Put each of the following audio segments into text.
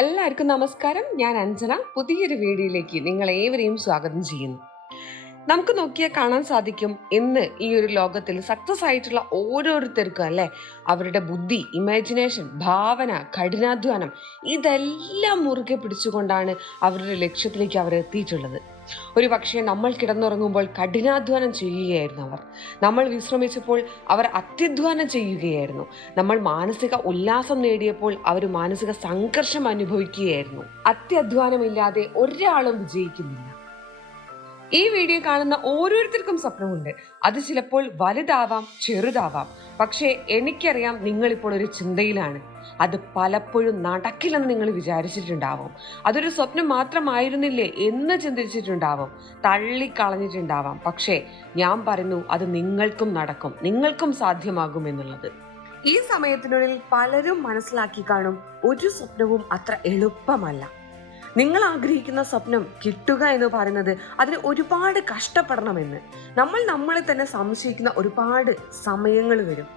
എല്ലാവർക്കും നമസ്കാരം. ഞാൻ അഞ്ജന. പുതിയൊരു വീഡിയോയിലേക്ക് നിങ്ങളേവരെയും സ്വാഗതം ചെയ്യുന്നു. നമുക്ക് നോക്കിയാൽ കാണാൻ സാധിക്കും, ഇന്ന് ഈ ഒരു ലോകത്തിൽ സക്സസ് ആയിട്ടുള്ള ഓരോരുത്തർക്കും അല്ലെ, അവരുടെ ബുദ്ധി, ഇമാജിനേഷൻ, ഭാവന, കഠിനാധ്വാനം ഇതെല്ലാം മുറുകെ പിടിച്ചുകൊണ്ടാണ് അവരുടെ ലക്ഷ്യത്തിലേക്ക് അവർ എത്തിയിട്ടുള്ളത്. ഒരു പക്ഷേ നമ്മൾ കിടന്നുറങ്ങുമ്പോൾ കഠിനാധ്വാനം ചെയ്യുകയായിരുന്നു അവർ. നമ്മൾ വിശ്രമിച്ചപ്പോൾ അവർ അത്യധ്വാനം ചെയ്യുകയായിരുന്നു. നമ്മൾ മാനസിക ഉല്ലാസം നേടിയപ്പോൾ അവർ മാനസിക സംഘർഷം അനുഭവിക്കുകയായിരുന്നു. അത്യധ്വാനമില്ലാതെ ഒരാളും വിജയിക്കുന്നില്ല. ഈ വീഡിയോ കാണുന്ന ഓരോരുത്തർക്കും സ്വപ്നമുണ്ട്. അത് ചിലപ്പോൾ വലുതാവാം, ചെറുതാവാം. പക്ഷേ എനിക്കറിയാം, നിങ്ങളിപ്പോൾ ഒരു ചിന്തയിലാണ്. അത് പലപ്പോഴും നടക്കില്ലെന്ന് നിങ്ങൾ വിചാരിച്ചിട്ടുണ്ടാവും. അതൊരു സ്വപ്നം മാത്രമായിരുന്നില്ലേ എന്ന് ചിന്തിച്ചിട്ടുണ്ടാവും, തള്ളിക്കളഞ്ഞിട്ടുണ്ടാവാം. പക്ഷേ ഞാൻ പറയുന്നു, അത് നിങ്ങൾക്കും നടക്കും, നിങ്ങൾക്കും സാധ്യമാകും എന്നുള്ളത്. ഈ സമയത്തിനുള്ളിൽ പലരും മനസ്സിലാക്കി കാണും, ഒരു സ്വപ്നവും അത്ര എളുപ്പമല്ല. നിങ്ങൾ ആഗ്രഹിക്കുന്ന സ്വപ്നം കിട്ടുക എന്ന് പറയുന്നത് അതിന് ഒരുപാട് കഷ്ടപ്പെടണമെന്ന്. നമ്മൾ നമ്മളെ തന്നെ സംശയിക്കുന്ന ഒരുപാട് സമയങ്ങൾ വരും.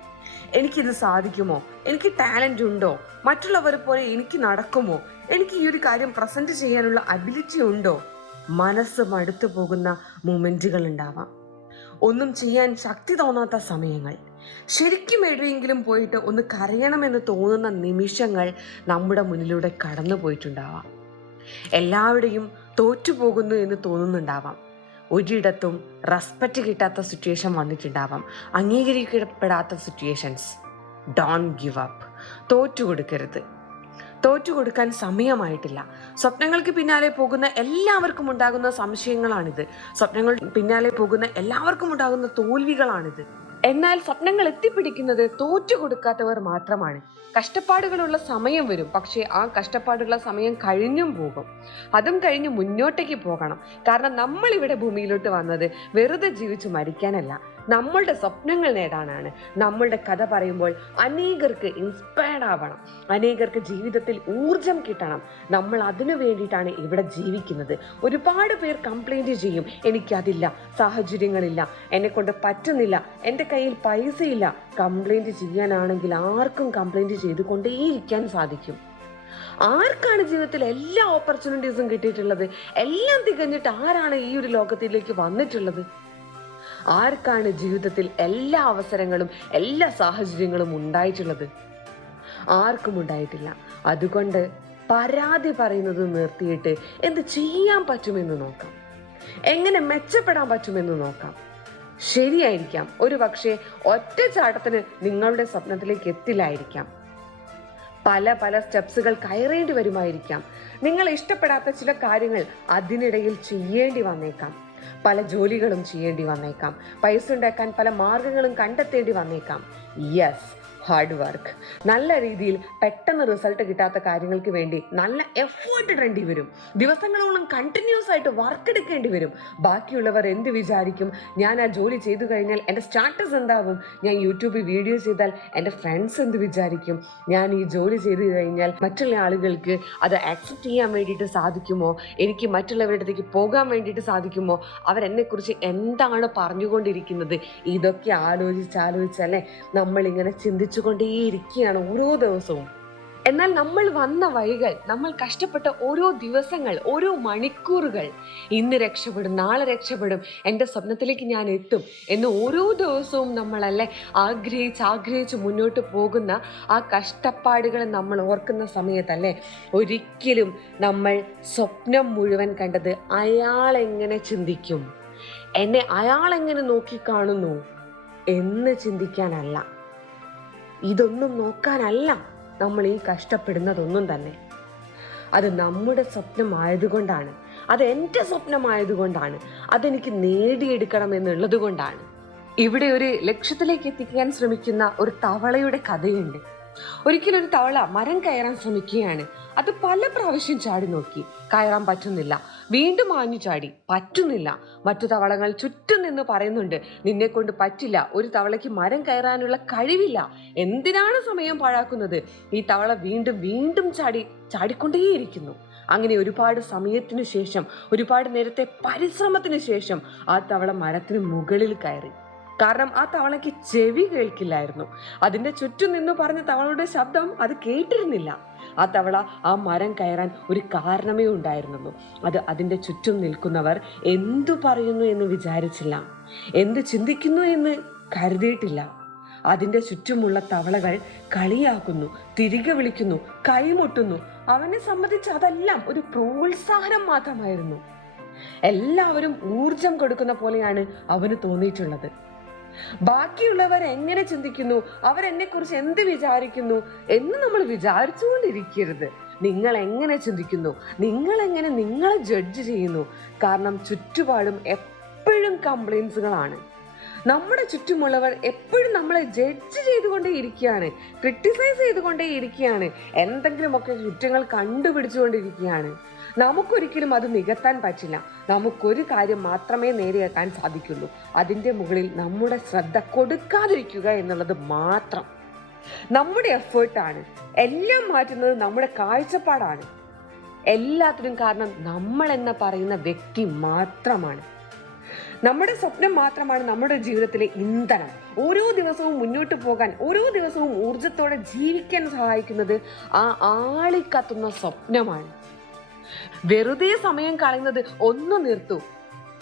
എനിക്കിത് സാധിക്കുമോ? എനിക്ക് ടാലന്റ് ഉണ്ടോ? മറ്റുള്ളവരെ പോലെ എനിക്ക് നടക്കുമോ? എനിക്ക് ഈ ഒരു കാര്യം പ്രസന്റ് ചെയ്യാനുള്ള അബിലിറ്റി ഉണ്ടോ? മനസ്സ് മടുത്തു പോകുന്ന മൊമെന്റുകൾ ഉണ്ടാവാം. ഒന്നും ചെയ്യാൻ ശക്തി തോന്നാത്ത സമയങ്ങൾ, ശരിക്കും എവിടെയെങ്കിലും പോയിട്ട് ഒന്ന് കരയണമെന്ന് തോന്നുന്ന നിമിഷങ്ങൾ നമ്മുടെ മുന്നിലൂടെ കടന്നു പോയിട്ടുണ്ടാവാം. എല്ലാവരുടെയും തോറ്റുപോകുന്നു എന്ന് തോന്നുന്നുണ്ടാവാം. ഒരിടത്തും റെസ്പെക്റ്റ് കിട്ടാത്ത സിറ്റുവേഷൻ വന്നിട്ടുണ്ടാവാം, അംഗീകരിക്കപ്പെടാത്ത സിറ്റുവേഷൻസ്. Don't give up. തോറ്റുകൊടുക്കരുത്. തോറ്റുകൊടുക്കാൻ സമയമായിട്ടില്ല. സ്വപ്നങ്ങൾക്ക് പിന്നാലെ പോകുന്ന എല്ലാവർക്കും ഉണ്ടാകുന്ന സംശയങ്ങളാണിത്. സ്വപ്നങ്ങൾ പിന്നാലെ പോകുന്ന എല്ലാവർക്കും ഉണ്ടാകുന്ന തോൽവികളാണിത്. എന്നാൽ സ്വപ്നങ്ങൾ എത്തിപ്പിടിക്കുന്നത് തോറ്റുകൊടുക്കാത്തവർ മാത്രമാണ്. കഷ്ടപ്പാടുകളുള്ള സമയം വരും, പക്ഷേ ആ കഷ്ടപ്പാടുള്ള സമയം കഴിഞ്ഞും പോകും. അതും കഴിഞ്ഞ് മുന്നോട്ടേക്ക് പോകണം. കാരണം നമ്മൾ ഇവിടെ ഭൂമിയിലോട്ട് വന്നത് വെറുതെ ജീവിച്ചു മരിക്കാനല്ല, നമ്മളുടെ സ്വപ്നങ്ങൾ നേടാനാണ്. നമ്മളുടെ കഥ പറയുമ്പോൾ അനേകർക്ക് ഇൻസ്പയർഡ് ആവണം, അനേകർക്ക് ജീവിതത്തിൽ ഊർജം കിട്ടണം. നമ്മൾ അതിനു വേണ്ടിയിട്ടാണ് ഇവിടെ ജീവിക്കുന്നത്. ഒരുപാട് പേർ കംപ്ലൈന്റ് ചെയ്യും, എനിക്കതില്ല, സാഹചര്യങ്ങളില്ല, എന്നെ കൊണ്ട് പറ്റുന്നില്ല, എൻ്റെ കയ്യിൽ പൈസയില്ല. കംപ്ലൈന്റ് ചെയ്യാനാണെങ്കിൽ ആർക്കും കംപ്ലൈന്റ് ചെയ്തുകൊണ്ടേയിരിക്കാൻ സാധിക്കും. ആർക്കാണ് ജീവിതത്തിൽ എല്ലാ ഓപ്പർച്യൂണിറ്റീസും കിട്ടിയിട്ടുള്ളത്? എല്ലാം തികഞ്ഞിട്ട് ആരാണ് ഈ ഒരു ലോകത്തിലേക്ക് വന്നിട്ടുള്ളത്? ആർക്കാണ് ജീവിതത്തിൽ എല്ലാ അവസരങ്ങളും എല്ലാ സാഹചര്യങ്ങളും ഉണ്ടായിട്ടുള്ളത്? ആർക്കും ഉണ്ടായിട്ടില്ല. അതുകൊണ്ട് പരാതി പറയുന്നത് നിർത്തിയിട്ട് എന്ത് ചെയ്യാൻ പറ്റുമെന്ന് നോക്കാം, എങ്ങനെ മെച്ചപ്പെടാൻ പറ്റുമെന്ന് നോക്കാം. ശരിയായിരിക്കാം, ഒരു പക്ഷേ ഒറ്റച്ചാട്ടത്തിന് നിങ്ങളുടെ സ്വപ്നത്തിലേക്ക് എത്തില്ലായിരിക്കാം. പല പല സ്റ്റെപ്സുകൾ കയറേണ്ടി വരുമായിരിക്കാം. നിങ്ങൾ ഇഷ്ടപ്പെടാത്ത ചില കാര്യങ്ങൾ അതിനിടയിൽ ചെയ്യേണ്ടി വന്നേക്കാം. പല ജോലികളും ചെയ്യേണ്ടി വന്നേക്കാം. പൈസ ഉണ്ടാക്കാൻ പല മാർഗങ്ങളും കണ്ടെത്തേണ്ടി വന്നേക്കാം. Yes, hard work. നല്ല രീതിയിൽ പെട്ടെന്ന് റിസൾട്ട് കിട്ടാത്ത കാര്യങ്ങൾക്ക് വേണ്ടി നല്ല എഫേർട്ട് ഇടേണ്ടി വരും. ദിവസങ്ങളോളം കണ്ടിന്യൂസ് ആയിട്ട് വർക്ക് എടുക്കേണ്ടി വരും. ബാക്കിയുള്ളവർ എന്ത് വിചാരിക്കും? ഞാൻ ആ ജോലി ചെയ്തു കഴിഞ്ഞാൽ എൻ്റെ സ്റ്റാറ്റസ് എന്താകും? ഞാൻ യൂട്യൂബിൽ വീഡിയോ ചെയ്താൽ എൻ്റെ ഫ്രണ്ട്സ് എന്ത് വിചാരിക്കും? ഞാൻ ഈ ജോലി ചെയ്തു കഴിഞ്ഞാൽ മറ്റുള്ള ആളുകൾക്ക് അത് ആക്സെപ്റ്റ് ചെയ്യാൻ വേണ്ടിയിട്ട് സാധിക്കുമോ? എനിക്ക് മറ്റുള്ളവരുടെ അടുത്തേക്ക് പോകാൻ വേണ്ടിയിട്ട് സാധിക്കുമോ? അവരെന്നെക്കുറിച്ച് എന്താണ് പറഞ്ഞുകൊണ്ടിരിക്കുന്നത്? ഇതൊക്കെ ആലോചിച്ചല്ലേ നമ്മളിങ്ങനെ ചിന്തിച്ചുകൊണ്ടേയിരിക്കുകയാണ് ഓരോ ദിവസവും. എന്നാൽ നമ്മൾ വന്ന വഴികൾ, നമ്മൾ കഷ്ടപ്പെട്ട ഓരോ ദിവസങ്ങൾ, ഓരോ മണിക്കൂറുകൾ, ഇന്ന് രക്ഷപ്പെടും, നാളെ രക്ഷപ്പെടും, എൻ്റെ സ്വപ്നത്തിലേക്ക് ഞാൻ എത്തും എന്ന് ഓരോ ദിവസവും നമ്മളല്ലേ ആഗ്രഹിച്ച് മുന്നോട്ട് പോകുന്ന ആ കഷ്ടപ്പാടുകളെ നമ്മൾ ഓർക്കുന്ന സമയത്തല്ലേ ഒരിക്കലും നമ്മൾ സ്വപ്നം മുഴുവൻ കണ്ടത് അയാളെങ്ങനെ ചിന്തിക്കും, എന്നെ അയാളെങ്ങനെ നോക്കിക്കാണുന്നു എന്ന് ചിന്തിക്കാനല്ല. ഇതൊന്നും നോക്കാനല്ല നമ്മൾ ഈ കഷ്ടപ്പെടുന്നതൊന്നും തന്നെ. അത് നമ്മുടെ സ്വപ്നമായതുകൊണ്ടാണ്, അത് എൻ്റെ സ്വപ്നമായതുകൊണ്ടാണ്, അതെനിക്ക് നേടിയെടുക്കണം എന്നുള്ളത് കൊണ്ടാണ്. ഇവിടെ ഒരു ലക്ഷ്യത്തിലേക്ക് എത്തിക്കാൻ ശ്രമിക്കുന്ന ഒരു തവളയുടെ കഥയുണ്ട്. ഒരിക്കലും ഒരു തവള മരം കയറാൻ ശ്രമിക്കുകയാണ്. അത് പല പ്രാവശ്യം ചാടി നോക്കി, കയറാൻ പറ്റുന്നില്ല. വീണ്ടും ആഞ്ഞു ചാടി, പറ്റുന്നില്ല. മറ്റു തവളകൾ ചുറ്റും നിന്ന് പറയുന്നുണ്ട്, നിന്നെ കൊണ്ട് പറ്റില്ല, ഒരു തവളയ്ക്ക് മരം കയറാനുള്ള കഴിവില്ല, എന്തിനാണ് സമയം പാഴാക്കുന്നത്? ഈ തവള വീണ്ടും വീണ്ടും ചാടിക്കൊണ്ടേയിരിക്കുന്നു. അങ്ങനെ ഒരുപാട് സമയത്തിനു ശേഷം, ഒരുപാട് നേരത്തെ പരിശ്രമത്തിന് ശേഷം ആ തവള മരത്തിന് മുകളിൽ കയറി. കാരണം ആ തവളയ്ക്ക് ചെവി കേൾക്കില്ലായിരുന്നു. അതിന്റെ ചുറ്റും നിന്ന് പറഞ്ഞ തവളയുടെ ശബ്ദം അത് കേട്ടിരുന്നില്ല. ആ തവള ആ മരം കയറാൻ ഒരു കാരണമേ ഉണ്ടായിരുന്നുള്ളൂ. അത് അതിന്റെ ചുറ്റും നിൽക്കുന്നവർ എന്തു പറയുന്നു എന്ന് വിചാരിച്ചില്ല, എന്ത് ചിന്തിക്കുന്നു എന്ന് കരുതിയിട്ടില്ല. അതിന്റെ ചുറ്റുമുള്ള തവളകൾ കളിയാക്കുന്നു, തിരികെ വിളിക്കുന്നു, കൈമുട്ടുന്നു. അവനെ സംബന്ധിച്ച് അതെല്ലാം ഒരു പ്രോത്സാഹനം മാത്രമായിരുന്നു. എല്ലാവരും ഊർജം കൊടുക്കുന്ന പോലെയാണ് അവന് തോന്നിയിട്ടുള്ളത്. ബാക്കിയുള്ളവർ എങ്ങനെ ചിന്തിക്കുന്നു, അവരെന്നെ കുറിച്ച് എന്ത് വിചാരിക്കുന്നു എന്ന് നമ്മൾ വിചാരിച്ചുകൊണ്ടിരിക്കരുത്. നിങ്ങൾ എങ്ങനെ ചിന്തിക്കുന്നു, നിങ്ങൾ എങ്ങനെ നിങ്ങളെ ജഡ്ജ് ചെയ്യുന്നു? കാരണം ചുറ്റുപാടും എപ്പോഴും കംപ്ലൈൻസുകളാണ്. നമ്മുടെ ചുറ്റുമുള്ളവർ എപ്പോഴും നമ്മളെ ജഡ്ജ് ചെയ്തുകൊണ്ടേ ഇരിക്കുകയാണ്, ക്രിട്ടിസൈസ് ചെയ്തുകൊണ്ടേ ഇരിക്കുകയാണ്, എന്തെങ്കിലുമൊക്കെ കുറ്റങ്ങൾ കണ്ടുപിടിച്ചുകൊണ്ടിരിക്കുകയാണ്. നമുക്കൊരിക്കലും അത് നികത്താൻ പറ്റില്ല. നമുക്കൊരു കാര്യം മാത്രമേ നേടിയെത്താൻ സാധിക്കുള്ളൂ, അതിൻ്റെ മുകളിൽ നമ്മുടെ ശ്രദ്ധ കൊടുക്കാതിരിക്കുക എന്നുള്ളത് മാത്രം. നമ്മുടെ എഫേർട്ടാണ് എല്ലാം മാറ്റുന്നത്, നമ്മുടെ കാഴ്ചപ്പാടാണ്. എല്ലാത്തിനും കാരണം നമ്മൾ എന്ന് പറയുന്ന വ്യക്തി മാത്രമാണ്. നമ്മുടെ സ്വപ്നം മാത്രമാണ് നമ്മുടെ ജീവിതത്തിലെ ഇന്ധനം. ഓരോ ദിവസവും മുന്നോട്ട് പോകാൻ, ഓരോ ദിവസവും ഊർജത്തോടെ ജീവിക്കാൻ സഹായിക്കുന്നത് ആ ആളിക്കത്തുന്ന സ്വപ്നമാണ്. വെറുതെ സമയം കളയുന്നത് ഒന്ന് നിർത്തൂ.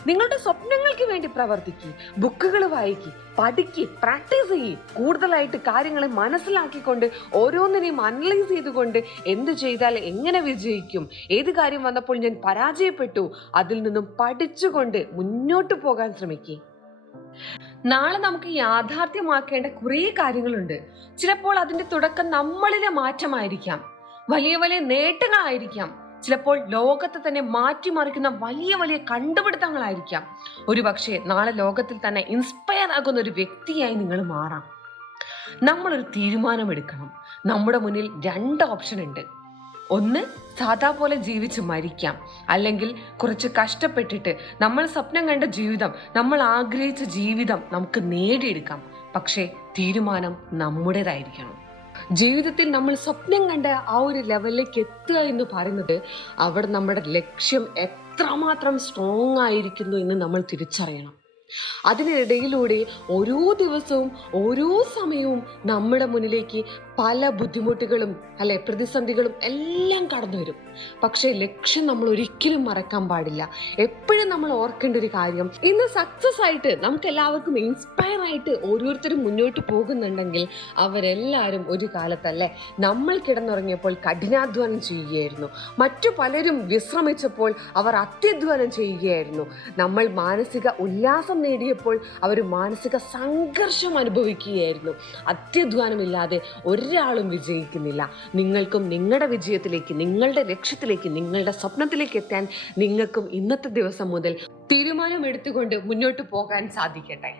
നിങ്ങളുടെ സ്വപ്നങ്ങൾക്ക് വേണ്ടി പ്രവർത്തിക്കുക, ബുക്കുകൾ വായിക്കുക, പഠിക്കുക, പ്രാക്ടീസ് ചെയ്യുക. കൂടുതലായിട്ട് കാര്യങ്ങളെ മനസ്സിലാക്കിക്കൊണ്ട് ഓരോന്നിനെയും അനലൈസ് ചെയ്തുകൊണ്ട് എന്ത് ചെയ്താൽ എങ്ങനെ വിജയിക്കും, ഏത് കാര്യം വന്നപ്പോൾ ഞാൻ പരാജയപ്പെട്ടു, അതിൽ നിന്നും പഠിച്ചുകൊണ്ട് മുന്നോട്ട് പോകാൻ ശ്രമിക്കുക. നാളെ നമുക്ക് യാഥാർത്ഥ്യമാക്കേണ്ട കുറേ കാര്യങ്ങളുണ്ട്. ചിലപ്പോൾ അതിന്റെ തുടക്കം നമ്മളിലെ മാറ്റമായിരിക്കാം, വലിയ വലിയ നേട്ടങ്ങളായിരിക്കാം, ചിലപ്പോൾ ലോകത്തെ തന്നെ മാറ്റിമറിക്കുന്ന വലിയ വലിയ കണ്ടുപിടുത്തങ്ങളായിരിക്കാം. ഒരുപക്ഷെ നാളെ ലോകത്തിൽ തന്നെ ഇൻസ്പയർ ആകുന്ന ഒരു വ്യക്തിയായി നിങ്ങൾ മാറാം. നമ്മളൊരു തീരുമാനമെടുക്കണം. നമ്മുടെ മുന്നിൽ 2 ഓപ്ഷൻ ഉണ്ട്. ഒന്ന്, സാധാ പോലെ ജീവിച്ച് മരിക്കാം, അല്ലെങ്കിൽ കുറച്ച് കഷ്ടപ്പെട്ടിട്ട് നമ്മൾ സ്വപ്നം കണ്ട ജീവിതം, നമ്മൾ ആഗ്രഹിച്ച ജീവിതം നമുക്ക് നേടിയെടുക്കാം. പക്ഷേ തീരുമാനം നമ്മുടേതായിരിക്കണം. ജീവിതത്തിൽ നമ്മൾ സ്വപ്നം കണ്ട ആ ഒരു ലെവലിലേക്ക് എത്തുക എന്ന് പറയുന്നത് അവിടെ നമ്മുടെ ലക്ഷ്യം എത്രമാത്രം സ്ട്രോങ് ആയിരിക്കുന്നു എന്ന് നമ്മൾ തിരിച്ചറിയണം. അതിനിടയിലൂടെ ഓരോ ദിവസവും ഓരോ സമയവും നമ്മുടെ മുന്നിലേക്ക് പല ബുദ്ധിമുട്ടുകളും പ്രതിസന്ധികളും എല്ലാം കടന്നു വരും. പക്ഷേ ലക്ഷ്യം നമ്മൾ ഒരിക്കലും മറക്കാൻ പാടില്ല. എപ്പോഴും നമ്മൾ ഓർക്കേണ്ട ഒരു കാര്യം, ഇന്ന് സക്സസ് ആയിട്ട് നമുക്ക് എല്ലാവർക്കും ഇൻസ്പയർ ആയിട്ട് ഓരോരുത്തരും മുന്നോട്ട് പോകുന്നുണ്ടെങ്കിൽ അവരെല്ലാവരും ഒരു കാലത്തല്ലേ നമ്മൾ കിടന്നുറങ്ങിയപ്പോൾ കഠിനാധ്വാനം ചെയ്യുകയായിരുന്നു. മറ്റു പലരും വിശ്രമിച്ചപ്പോൾ അവർ അത്യധ്വാനം ചെയ്യുകയായിരുന്നു. നമ്മൾ മാനസിക ഉല്ലാസം നേടിയപ്പോൾ അവർ മാനസിക സംഘർഷം അനുഭവിക്കുകയായിരുന്നു. അത്യധ്വാനമില്ലാതെ ഒരാളും വിജയിക്കുന്നില്ല. നിങ്ങൾക്കും നിങ്ങളുടെ വിജയത്തിലേക്ക്, നിങ്ങളുടെ ലക്ഷ്യത്തിലേക്ക്, നിങ്ങളുടെ സ്വപ്നത്തിലേക്ക് എത്താൻ നിങ്ങൾക്കും ഇന്നത്തെ ദിവസം മുതൽ തീരുമാനമെടുത്തുകൊണ്ട് മുന്നോട്ട് പോകാൻ സാധിക്കട്ടെ.